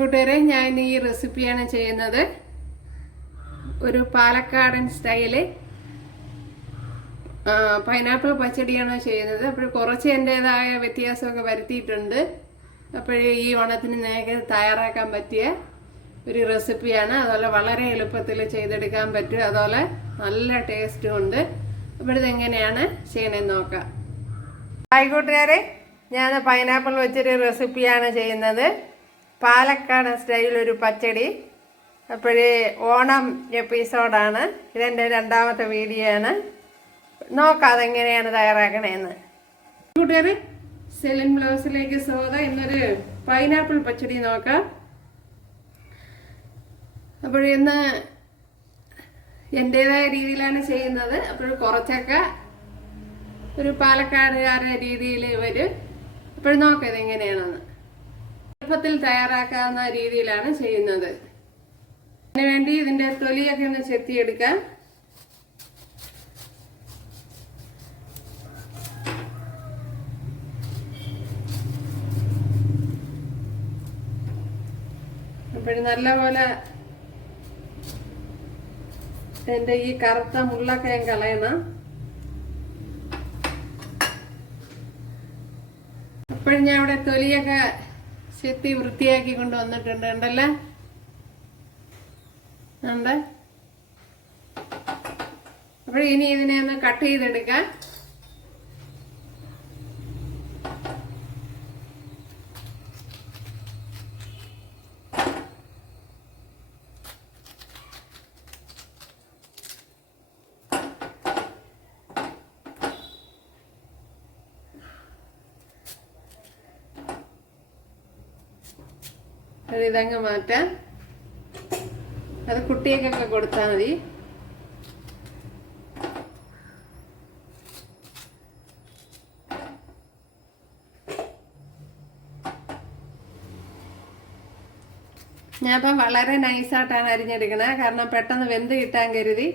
കൂട്ടുകാരെ, ഞാൻ ഈ റെസിപ്പിയാണ് ചെയ്യുന്നത്. ഒരു പാലക്കാടൻ സ്റ്റൈല് പൈനാപ്പിൾ പച്ചടിയാണ് ചെയ്യുന്നത്. അപ്പോൾ കുറച്ച് എൻ്റെതായ വ്യത്യാസമൊക്കെ വരുത്തിയിട്ടുണ്ട്. അപ്പോൾ ഈ ഓണത്തിന് നേരെ തയ്യാറാക്കാൻ പറ്റിയ ഒരു റെസിപ്പിയാണ്. അതുപോലെ വളരെ എളുപ്പത്തിൽ ചെയ്തെടുക്കാൻ പറ്റും. അതുപോലെ നല്ല ടേസ്റ്റും ഉണ്ട്. അപ്പോൾ ഇതെങ്ങനെയാണ് ചെയ്യണമെന്ന് നോക്കാം. കൂട്ടുകാരെ, ഞാൻ പൈനാപ്പിൾ വെച്ചൊരു റെസിപ്പിയാണ് ചെയ്യുന്നത്. പാലക്കാട് സ്റ്റൈൽ ഒരു പച്ചടി. അപ്പോഴേ ഓണം എപ്പിസോഡാണ്. ഇതെൻ്റെ രണ്ടാമത്തെ വീഡിയോ ആണ്. നോക്കാം അതെങ്ങനെയാണ് തയ്യാറാക്കണേന്ന്. കൂട്ടുകാർ, സെലിൻ ബ്ലൗസിലേക്ക് സ്വാഗതം. ഇന്നൊരു പൈനാപ്പിൾ പച്ചടി നോക്കാം. അപ്പോഴിന്ന് എൻ്റെതായ രീതിയിലാണ് ചെയ്യുന്നത്. അപ്പോൾ കുറച്ചൊക്കെ ഒരു പാലക്കാടുകാരുടെ രീതിയിൽ വരും. അപ്പോൾ നോക്കാം ഇതെങ്ങനെയാണെന്ന്. എളുപ്പത്തിൽ തയ്യാറാക്കാവുന്ന രീതിയിലാണ് ചെയ്യുന്നത്. അതിനുവേണ്ടി ഇതിൻ്റെ തൊലിയൊക്കെ ഒന്ന് ചെത്തിയെടുക്കാം. അപ്പോൾ നല്ലപോലെ എൻ്റെ ഈ കറുത്ത മുള്ളൊക്കെ ഞാൻ കളയണം. അപ്പോഴും ഞാൻ ഇവിടെ തൊലിയൊക്കെ ചെത്തി വൃത്തിയാക്കി കൊണ്ടുവന്നിട്ടുണ്ട്. ഉണ്ടല്ലേ, ഉണ്ട്. അപ്പോൾ ഇനി ഇതിനെ ഒന്ന് കട്ട് ചെയ്തെടുക്കാം. ഇതങ്ങ് മാറ്റാം. അത് കുട്ടികൾക്കൊക്കെ കൊടുത്താൽ മതി. ഞാനിപ്പം വളരെ നൈസായിട്ടാണ് അരിഞ്ഞെടുക്കണേ, കാരണം പെട്ടെന്ന് വെന്ത് കിട്ടാൻ കരുതി.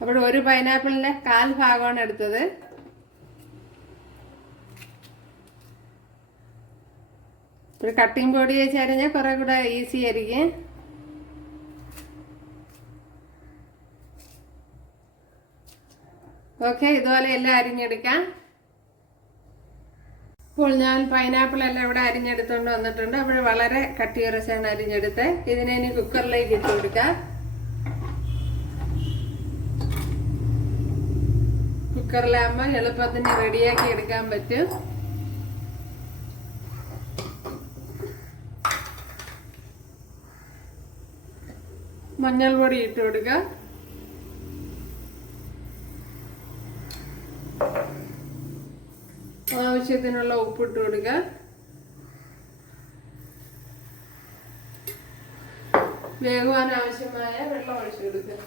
അപ്പോൾ ഒരു പൈനാപ്പിളിന്റെ 1/4 ഭാഗമാണ് എടുത്തത്. ഒരു കട്ടിംഗ് ബോർഡ് വെച്ച് അരിഞ്ഞാൽ കുറെ കൂടെ ഈസി ആയിരിക്കും. ഓക്കെ, ഇതുപോലെ എല്ലാം അരിഞ്ഞെടുക്കാം. ഇപ്പോൾ ഞാൻ പൈനാപ്പിൾ എല്ലാം ഇവിടെ അരിഞ്ഞെടുത്തുകൊണ്ട് വന്നിട്ടുണ്ട്. അപ്പോൾ വളരെ കട്ടി കുറച്ചാണ് അരിഞ്ഞെടുത്ത്. ഇതിനെ ഇനി കുക്കറിലേക്ക് ഇട്ട് കൊടുക്കാം. കുക്കറിലാകുമ്പോൾ എളുപ്പത്തിന് റെഡിയാക്കി എടുക്കാൻ പറ്റും. മഞ്ഞൾ പൊടി ഇട്ട് കൊടുക്കുക. ആവശ്യത്തിനുള്ള ഉപ്പിട്ട് കൊടുക്കുക. വേകുവാൻ ആവശ്യമായ വെള്ളം ഒഴിച്ചു കൊടുക്കുക.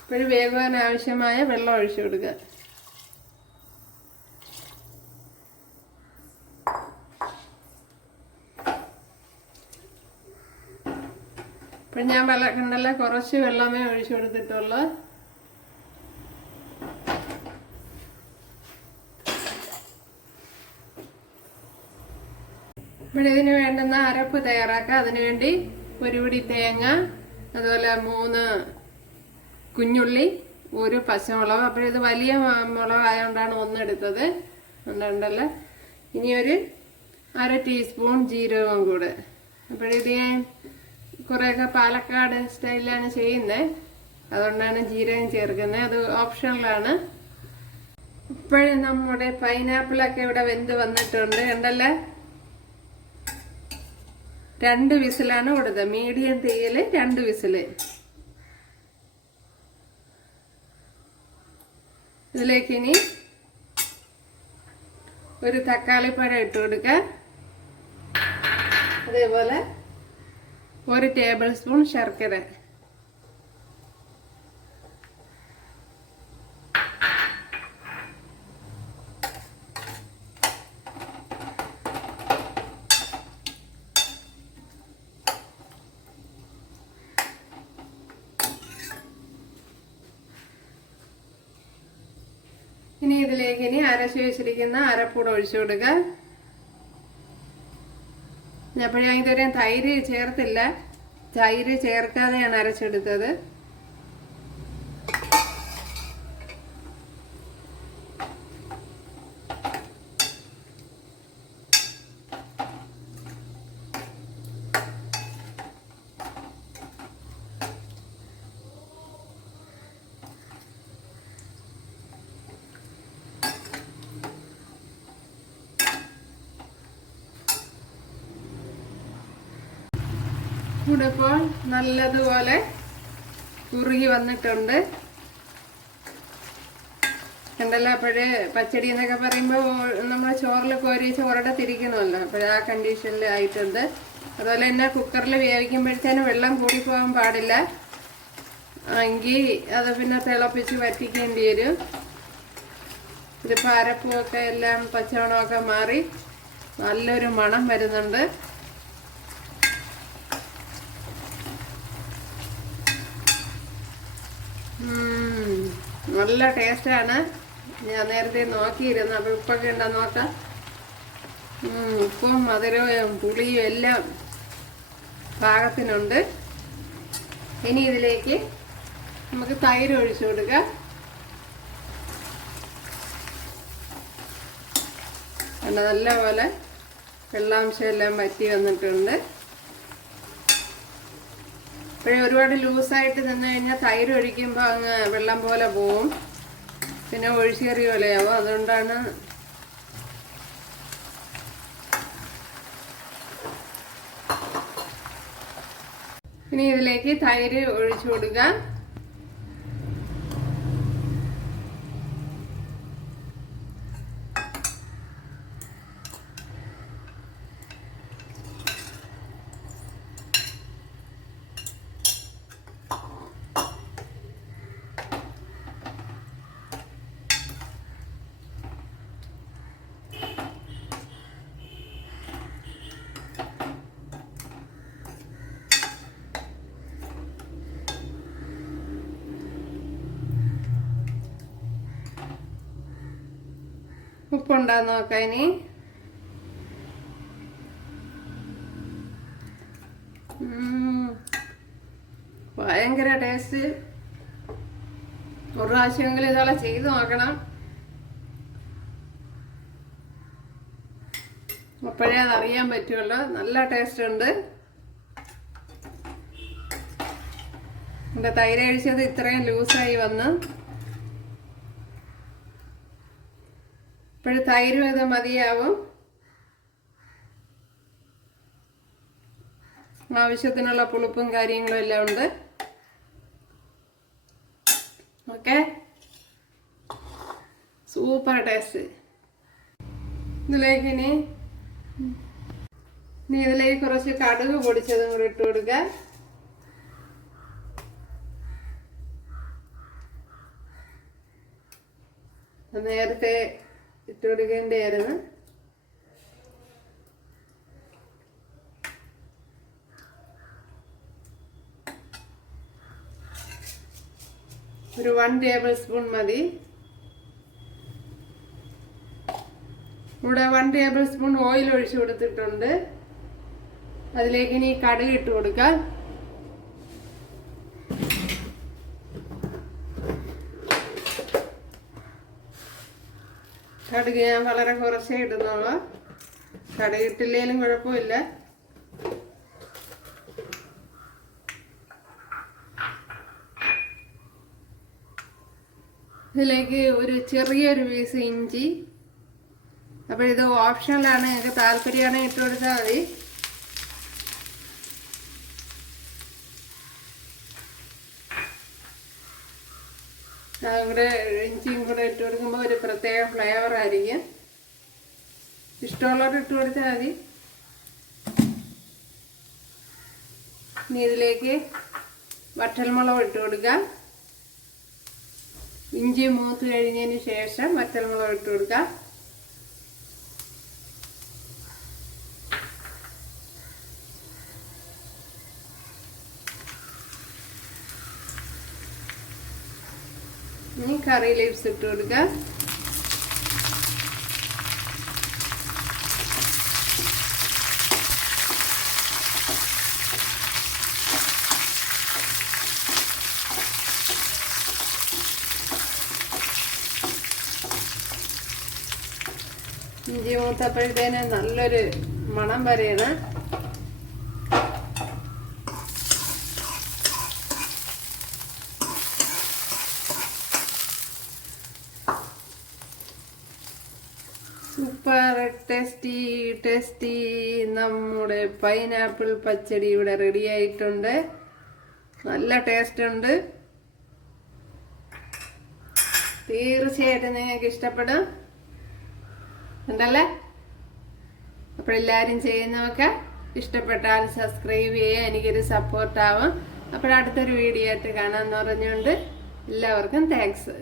ഇപ്പോഴും വേകുവാൻ ആവശ്യമായ വെള്ളം ഒഴിച്ചു കൊടുക്കുക. ഇപ്പം ഞാൻ കണ്ടല്ല, കുറച്ച് വെള്ളമേ ഒഴിച്ചു കൊടുത്തിട്ടുള്ളൂ. ഇവിടെ ഇതിന് വേണ്ടുന്ന അരപ്പ് തയ്യാറാക്കാം. അതിനുവേണ്ടി ഒരു പിടി തേങ്ങ, അതുപോലെ 3 കുഞ്ഞുള്ളി, 1 പച്ചമുളക്. അപ്പോൾ ഇത് വലിയ മുളകായതുകൊണ്ടാണ് 1 എടുത്തത്. ഉണ്ടല്ലോ. ഇനി ഒരു 1/2 ടീസ്പൂൺ ജീരകവും കൂടെ. അപ്പോഴിത് ഞാൻ കുറേയൊക്കെ പാലക്കാട് സ്റ്റൈലിലാണ് ചെയ്യുന്നത്. അതുകൊണ്ടാണ് ജീരകം ചേർക്കുന്നത്. അത് ഓപ്ഷണലാണ്. ഇപ്പോഴും നമ്മുടെ പൈനാപ്പിളൊക്കെ ഇവിടെ വെന്ത് വന്നിട്ടുണ്ട്. ഉണ്ടല്ലേ, 2 വിസിലാണ് കൊടുത്തത്. മീഡിയം തീയിൽ 2 വിസില്. ഇതിലേക്ക് ഇനി ഒരു തക്കാളിപ്പഴം ഇട്ട് കൊടുക്കുക. അതേപോലെ 1 ടേബിൾ സ്പൂൺ ശർക്കര. ഇതിലേക്ക് അരച്ചു വെച്ചിരിക്കുന്ന അരപ്പൂടെ ഒഴിച്ചു കൊടുക്കുക. അപ്പോൾ ഞാൻ ഇതുവരെ തൈര് ചേർത്തില്ല, തൈര് ചേർക്കാതെയാണ് അരച്ചെടുത്തത്. കൂടെ ഇപ്പോൾ നല്ലതുപോലെ കുറുകി വന്നിട്ടുണ്ട്. കണ്ടല്ലോ, അപ്പോഴേ പച്ചടി എന്നൊക്കെ പറയുമ്പോൾ നമ്മൾ ചോറിൽ കോരി ചോറിടത്തിരിക്കണമല്ലോ, അപ്പോഴേ ആ കണ്ടീഷനിൽ ആയിട്ടുണ്ട്. അതുപോലെ തന്നെ കുക്കറിൽ വേവിക്കുമ്പോഴത്തേനും വെള്ളം കൂടിപ്പോകാൻ പാടില്ല, എങ്കിൽ അത് പിന്നെ തിളപ്പിച്ച് വറ്റിക്കേണ്ടി വരും. ഇതിപ്പോൾ അരപ്പുമൊക്കെ എല്ലാം പച്ചമണമൊക്കെ മാറി നല്ലൊരു മണം വരുന്നുണ്ട്. നല്ല ടേസ്റ്റാണ്. ഞാൻ നേരത്തെ നോക്കിയിരുന്നു, അപ്പോൾ ഉപ്പൊക്കെ ഉണ്ടോ നോക്കാം. ഉപ്പും മധുരവും പുളിയും എല്ലാം പാകത്തിനുണ്ട്. ഇനി ഇതിലേക്ക് നമുക്ക് തൈര് ഒഴിച്ചു കൊടുക്കാം. നല്ലപോലെ വെള്ളാംശം എല്ലാം വറ്റി വന്നിട്ടുണ്ട്. ഇപ്പോഴേ ഒരുപാട് ലൂസായിട്ട് നിന്ന് കഴിഞ്ഞാൽ തൈര് ഒഴിക്കുമ്പോൾ അങ്ങ് വെള്ളം പോലെ പോവും, പിന്നെ ഒഴിച്ചേറി പോലെയാവും. അതുകൊണ്ടാണ് ഇനി ഇതിലേക്ക് തൈര് ഒഴിച്ചു കൊടുക്കുക. ഉപ്പുണ്ടാന്ന് നോക്കാം. ഇനി ഭയങ്കര ടേസ്റ്റ്. ഒരു പ്രാവശ്യമെങ്കിലും ഇതോടെ ചെയ്ത് നോക്കണം, അപ്പോഴേ അതറിയാൻ പറ്റുമല്ലോ. നല്ല ടേസ്റ്റ് ഉണ്ട്. എൻ്റെ തൈര് കഴിച്ചത് ഇത്രയും ലൂസായി വന്ന്. ഇപ്പോഴും തൈരും ഇത് മതിയാവും. ആവശ്യത്തിനുള്ള പുളിപ്പും കാര്യങ്ങളും എല്ലാം ഉണ്ട്. Okay, super taste. ഇതിലേക്ക് ഇനി ഇതിലേക്ക് കുറച്ച് കടുക് പൊടിച്ചതും കൂടി ഇട്ട് കൊടുക്കുക. നേരത്തെ ഇട്ട് കൊടുക്കേണ്ടിയായിരുന്നു. ഒരു 1 ടേബിൾ സ്പൂൺ മതി. ഇവിടെ 1 ടേബിൾ സ്പൂൺ ഓയിൽ ഒഴിച്ചു കൊടുത്തിട്ടുണ്ട്. അതിലേക്ക് ഇനി കടുക് ഇട്ട് കൊടുക്കാം. കടുക് ഞാൻ വളരെ കുറച്ചേ ഇടുന്നുള്ളൂ, കടുക് ഇട്ടില്ലേലും കുഴപ്പമില്ല. ഇതിലേക്ക് ഒരു ചെറിയൊരു പീസ് ഇഞ്ചി. അപ്പോൾ ഇത് ഓപ്ഷണലാണ്, നിങ്ങൾക്ക് താല്പര്യമാണെങ്കിൽ ഇട്ട് കൊടുത്താൽ മതി. അതുകൂടെ ഇഞ്ചിയും കൂടെ ഇട്ട് കൊടുക്കുമ്പോൾ ഒരു പ്രത്യേക ഫ്ലേവർ ആയിരിക്കും. ഇഷ്ടമുള്ളവർ ഇട്ട് കൊടുത്താൽ മതി. ഇനി ഇതിലേക്ക് വറ്റൽമുളക് ഇട്ട് കൊടുക്കാം. ഇഞ്ചി മൂത്ത് കഴിഞ്ഞതിന് ശേഷം വറ്റൽമുളക് ഇട്ട് കൊടുക്കാം. ഇനി കറി ലീവ്സ് ഇട്ട് കൊടുക്കാം. ഇഞ്ചി മൂത്തപ്പോഴത്തേന് നല്ലൊരു മണം വരെയാണ്. സൂപ്പർ ടേസ്റ്റി നമ്മുടെ പൈനാപ്പിൾ പച്ചടി ഇവിടെ റെഡി ആയിട്ടുണ്ട്. നല്ല ടേസ്റ്റ് ഉണ്ട്. തീർച്ചയായിട്ടും നിങ്ങൾക്ക് ഇഷ്ടപ്പെടും ഉണ്ടല്ലേ. അപ്പോൾ എല്ലാവരും ചെയ്യുന്നതൊക്കെ ഇഷ്ടപ്പെട്ടാൽ സബ്സ്ക്രൈബ് ചെയ്യുക, എനിക്കൊരു സപ്പോർട്ടാവും. അപ്പോൾ അടുത്തൊരു വീഡിയോ ആയിട്ട് കാണാമെന്ന് പറഞ്ഞുകൊണ്ട് എല്ലാവർക്കും താങ്ക്സ്.